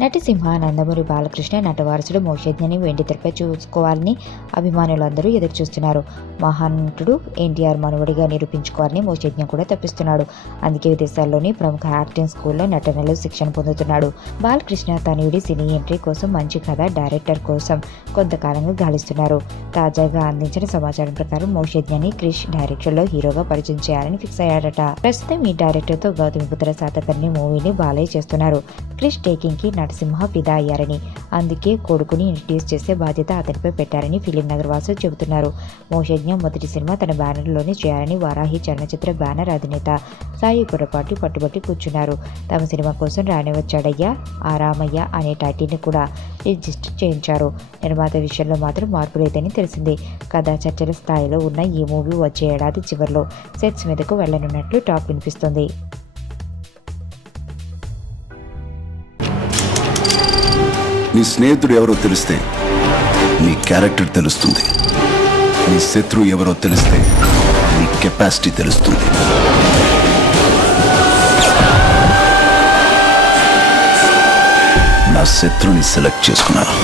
నటిసింహ నందమూరి బాలకృష్ణ నటవారసుడు మోక్షజ్ఞని వెండితెరపై చూసుకోవాలని అభిమానులందరూ ఎదురుచూస్తున్నారు. మహానటుడు ఎన్టీఆర్ మనవడిగా నిరూపించుకోవాలని మోక్షజ్ఞ కూడా తప్పిస్తున్నాడు. అందుకే విదేశాల్లోని ప్రముఖ యాక్టింగ్ స్కూల్లో నటనలో శిక్షణ పొందుతున్నాడు. బాలకృష్ణ తనయుడి సినీ ఎంట్రీ కోసం మంచి కథ డైరెక్టర్ కోసం కొంతకాలంగా గాలిస్తున్నారు. తాజాగా అందించిన సమాచారం ప్రకారం మోక్షజ్ఞని క్రిష్ డైరెక్టర్లో హీరోగా పరిచయం చేయాలని ఫిక్స్ అయ్యాడట. ప్రస్తుతం ఈ డైరెక్టర్తో గౌతమిపుత్ర శాతకర్ణి మూవీని బాలయ్య చేస్తున్నారు. క్రిష్ టేకింగ్ కి నరసింహ ఫిదా అయ్యారని, అందుకే కొడుకుని ఇంట్రడ్యూస్ చేసే బాధ్యత అతనిపై పెట్టారని ఫిలిం నగర్ వాసులు చెబుతున్నారు. మోక్షజ్ఞ మొదటి సినిమా తన బ్యానర్లోనే చేయాలని వారాహి చలనచిత్ర బ్యానర్ అధినేత సాయి కుర్రపాటి పట్టుబట్టి కూర్చున్నారు. తమ సినిమా కోసం రాని వచ్చాడయ్యా ఆ రామయ్య అనే టైటిల్ని కూడా రిజిస్టర్ చేయించారు. నిర్మాత విషయంలో మాత్రం మార్పు లేదని తెలిసింది. కథా చర్చల స్థాయిలో ఉన్న ఈ మూవీ వచ్చే ఏడాది చివరిలో సెట్స్ మీదకు వెళ్లనున్నట్లు టాక్ వినిపిస్తుంది. నీ స్నేహితుడు ఎవరో తెలిస్తే నీ క్యారెక్టర్ తెలుస్తుంది. నీ శత్రువు ఎవరో తెలిస్తే నీ కెపాసిటీ తెలుస్తుంది. నా శత్రువుని సెలెక్ట్ చేసుకున్నాను.